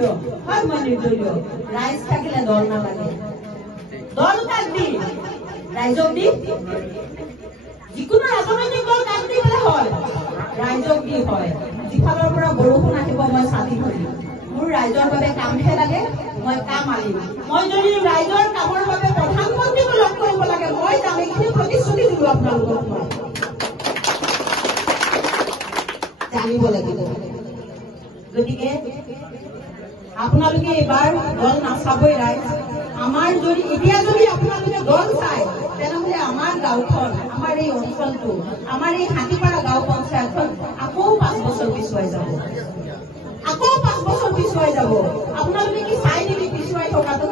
নিৰ্দলীয় হয় মই নিৰ্দলীয় ৰাইজ থাকিলে দল নালাগে দল কাক দি ৰাইজক দি যিকোনো ৰাজনৈতিক দল কাক দি বোলে হয় ৰাইজক দি হয় যিফালৰ পৰা বৰষুণ আহিব মই ছাতি ধৰিম মোৰ ৰাইজৰ বাবে কামহে লাগে মই কাম আনিম মই যদি ৰাইজৰ কামৰ বাবে প্ৰধানমন্ত্ৰীক লগ কৰিব লাগে মই যাম এইখিনি প্ৰতিশ্ৰুতি দিলো আপোনালোকক মই জানিব লাগিব গতিকে আপোনালোকে এবাৰ দল নাচাবই ৰাইজ আমাৰ যদি এতিয়া যদি আপোনালোকে দল চায় তেনেহ'লে আমাৰ গাঁওখন আমাৰ এই অঞ্চলটো আমাৰ এই হাতীপাৰা গাঁও পঞ্চায়তখন আকৌ 5 বছৰ পিছুৱাই যাব আকৌ 5 বছৰ পিছুৱাই যাব আপোনালোকে কি চাই নেকি পিছুৱাই থকাটো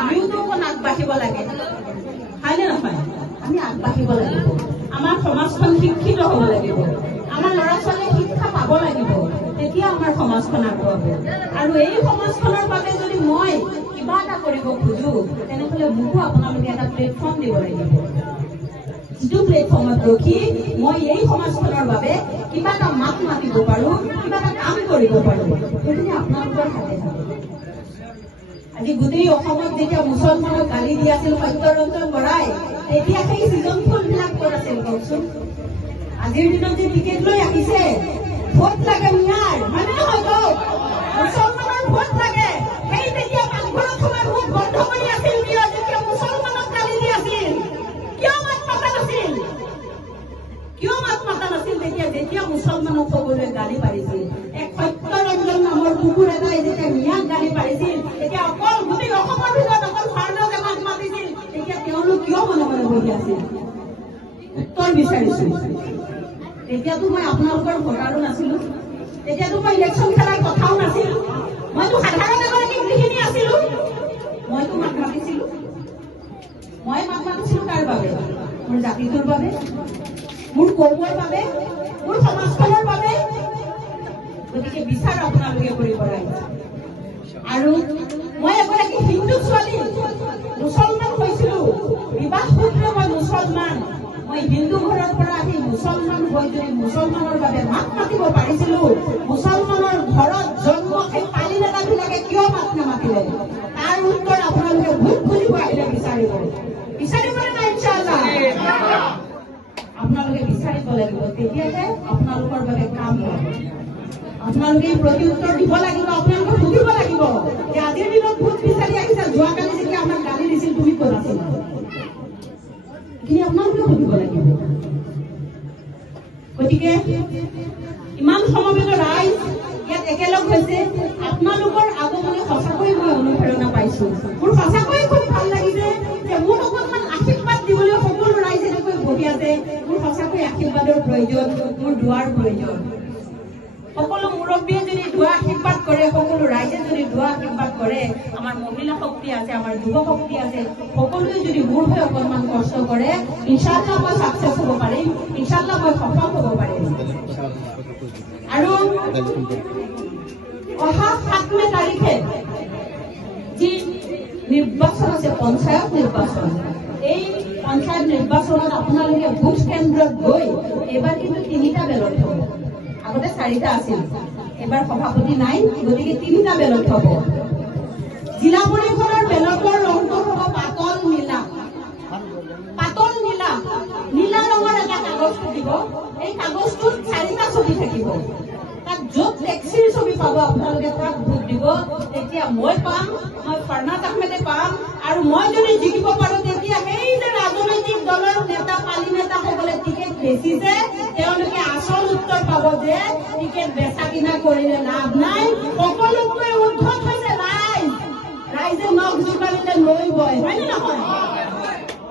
আমিওতো অকণ আগবাঢ়িব লাগে হয়নে নহয় আমি আগবাঢ়িব লাগিব আমাৰ সমাজখন শিক্ষিত হ'ব লাগিব আমাৰ ল'ৰা ছোৱালীয়ে শিক্ষা পাব লাগিব তেতিয়া আমাৰ সমাজখন আগুৱাব আৰু এই সমাজখনৰ বাবে যদি মই কিবা এটা কৰিব খোজো তেনেহ'লে মোকো আপোনালোকে এটা প্লেটফৰ্ম দিব লাগিব যিটো প্লেটফৰ্মত ৰখি মই এই সমাজখনৰ বাবে কিবা এটা মাত মাতিব পাৰোঁ কিবা এটা কাম কৰিব পাৰোঁ গতিকে আপোনালোকৰ হাতে থাকে আজি গোটেই অসমত যেতিয়া মুছলমানক গালি দি আছিল সত্যৰঞ্জন বৰাই তেতিয়া সেই চিজন ফুলবিলাক ক'ত আছিল কওকচোন আজিৰ দিনত যে টিকেট লৈ আহিছে ভোট লাগে মিয়াৰ হয়নে নহয় কওক মুছলমানৰ ভোট লাগে সেই তেতিয়া পাকঘৰত সোমাই ভোট বন্ধ কৰি আছিল কিয় যেতিয়া মুছলমানক গালি দি আছিল কিয় মাত মাতা নাছিল তেতিয়া যেতিয়া মুছলমানক সকলোৱে গালি পাৰিছিল এক সত্যৰঞ্জন নামৰ কুকুৰ এটাই যেতিয়া মিয়াক গালি পাৰিছিল তেতিয়া অকল গোটেই অসমৰ ভিতৰত অকল ভাৰতকে মাত মাতিছিল তেতিয়া তেওঁলোক কিয় মনে মনে বহি আছিল উত্তৰ বিচাৰিছিল তেতিয়াতো মই আপোনালোকৰ ভোটাৰো নাছিলো তেতিয়াতো মই ইলেকশ্যন খেলাৰ কথাও নাছিল মইতো সাধাৰণ এগৰাকী গৃহিণী আছিলো মইতো মাত মাতিছিলো কাৰ বাবে মোৰ জাতিটোৰ বাবে মোৰ কৌমৰ বাবে মোৰ সমাজখনৰ বাবে গতিকে বিচাৰ আপোনালোকে কৰিব লাগিব আৰু মই এগৰাকী হিন্দু ছোৱালী মুছলমান হৈছিলো বিবাহ সূত্ৰে মই মুছলমান মই হিন্দু ঘৰৰ পৰা আহি মুছলমান হৈ যদি মুছলমানৰ বাবে মাত মাতিব পাৰিছিলো মুছলমানৰ ঘৰত জন্ম সেই পালি নেতাবিলাকে কিয় মাত নামাতিলে তাৰ উত্তৰ আপোনালোকে ভোট খুলিব আহিলে বিচাৰিবনে নাই ইনশাআল্লাহ আপোনালোকে বিচাৰিব লাগিব তেতিয়াহে আপোনালোকৰ বাবে কাম হ'ব আপোনালোকে প্ৰত্যুত্তৰ দিব লাগিব আপোনালোকে সুধিব লাগিব যে আজিৰ দিনত ভোট বিচাৰি আহিছে যোৱাকালি যেতিয়া আমাক গালি দিছিল তুমি ক'ত আছিলা কি আপোনালোকে সুধিব লাগিব গতিকে ইমান সমবেত ৰাইজ ইয়াত একেলগ হৈছে আপোনালোকৰ আগমনে সঁচাকৈ মই অনুপ্ৰেৰণা পাইছো মোৰ সঁচাকৈ খুব ভাল লাগিছে যে মোক অকণমান আশীৰ্বাদ দিবলৈ সকলো ৰাইজ এনেকৈ বহি আছে মোৰ সঁচাকৈ আশীৰ্বাদৰ প্ৰয়োজন মোৰ দুৱাৰ প্ৰয়োজন সকলো মুৰব্বীয়ে যদি দুৱা আশীৰ্বাদ কৰে সকলো ৰাইজে যদি দুৱা আশীৰ্বাদ কৰে আমাৰ মহিলা শক্তি আছে আমাৰ যুৱ শক্তি আছে সকলোৱে যদি মোৰ হৈ অকণমান কষ্ট কৰে ইনশাআল্লাহ মই ছাকচেছ হ'ব পাৰিম ইনশাআল্লাহ মই সফল হ'ব পাৰিম আৰু অহা 7 মে তাৰিখে যি নিৰ্বাচন আছে পঞ্চায়ত নিৰ্বাচন এই পঞ্চায়ত নিৰ্বাচনত আপোনালোকে ভোট কেন্দ্ৰত গৈ এইবাৰ কিন্তু 3টা বেলট হ'ব আগতে 4টা আছিল এবাৰ সভাপতি নাই গতিকে 3টা বেলট হ'ব জিলা পৰিষদৰ বেলটৰ ৰংটো হ'ব পাতল নীলা ৰঙৰ এটা কাগজ থাকিব এই কাগজটোত 4টা ছবি থাকিব তাত য'ত টেক্সিৰ ছবি পাব আপোনালোকে তাত ভোট দিব তেতিয়া মই পাম মই ফৰনাথ আহমেদে পাম আৰু মই যদি জিকিব পাৰোঁ তেতিয়া সেই যে ৰাজনৈতিক দলৰ নেতা পালি নেতাসকলে টিকেট বেচিছে তেওঁলোকে আচল উত্তৰ পাব যে টিকেট বেচা কিনা কৰিলে লাভ নাই সকলোতকৈ উৰ্ধত হৈছে ৰাইজে নখ জোকাৰিলে লৈ গৈ হয়নে নহয়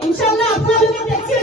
ইনশাআল্লাহ আপোনালোকে টেক্সিৰ